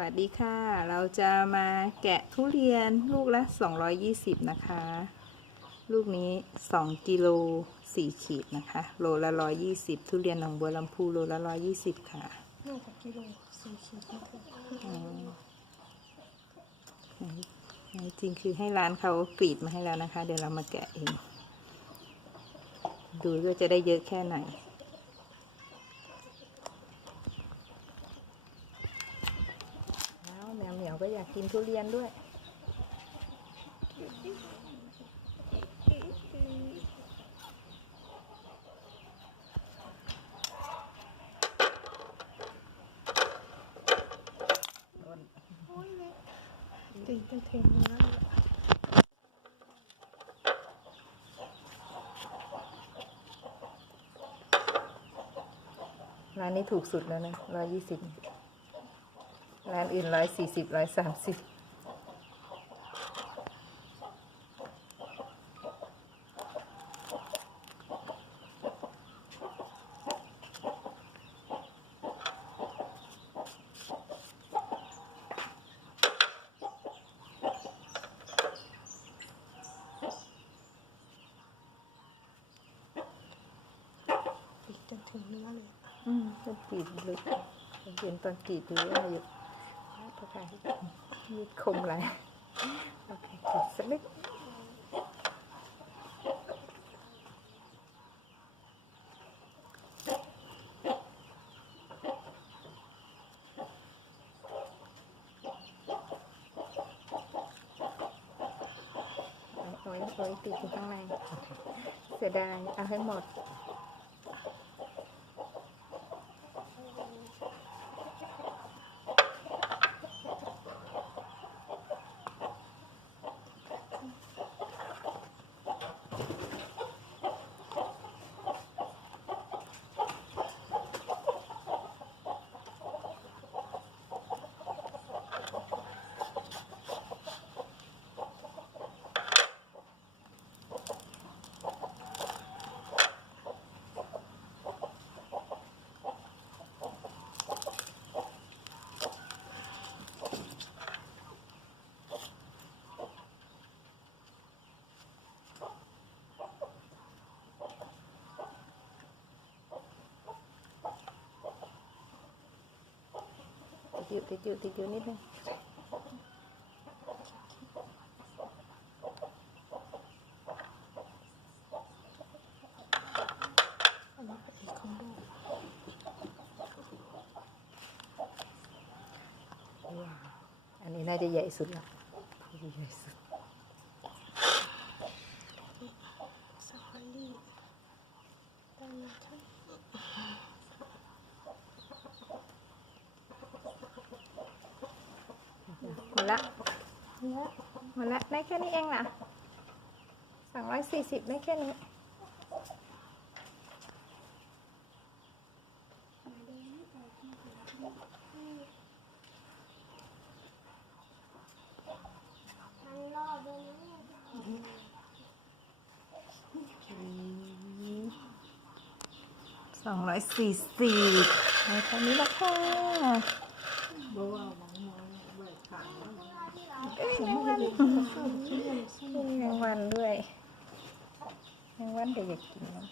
วัสดีค่ะ เราจะมาแกะทุเรียนลูกละ 220 นะคะ ลูกนี้ 2กิโล4ขีดนะคะ โลละ 120 ทุเรียนหนองบัวลำพูโลละ 120 ค่ะน่าจะกิโลสี่ขีดนะคอ๋อไหนไหนจริงคือให้ร้านเขากรีดมาให้แล้วนะคะ เดี๋ยวเรามาแกะเอง ดูว่าจะได้เยอะแค่ไหน วก็อยากกินทุเรียนด้วย ตีตั้งเทงนะร้านนี้ถูกสุดแล้วนะร้อยยี่สิบ ร้านอื่นร้อยสี่สิบร้อยสามสิบตีจนถึงเนื้อเลย อืมก็กรีดลึกเห็นตอนกรีดดูว่าอยู่ ประกาศมีคมอะไรโอเคกดสักนิดเอาไว้ติดอยู่ข้างในเสียดายเอาให้หมด ติดอยู่ติดอยู่ติดอยู่นิดนึง อันนี้เป็นอีกของลูก ว้าวอันนี้น่าจะใหญ่สุดละใหญ่สุด ซาฟารีได้ไหมคะ หมดละหมดละได้แค่นี้เองล่ะสองร้อยสี่สิบได้แค่นี้สองร้อยสี่สิบได้แค่นี้ละค่ะเอ้ยแมงวันมี แมงวันด้วยแมงวันเดี๋ยวอยากกินนะ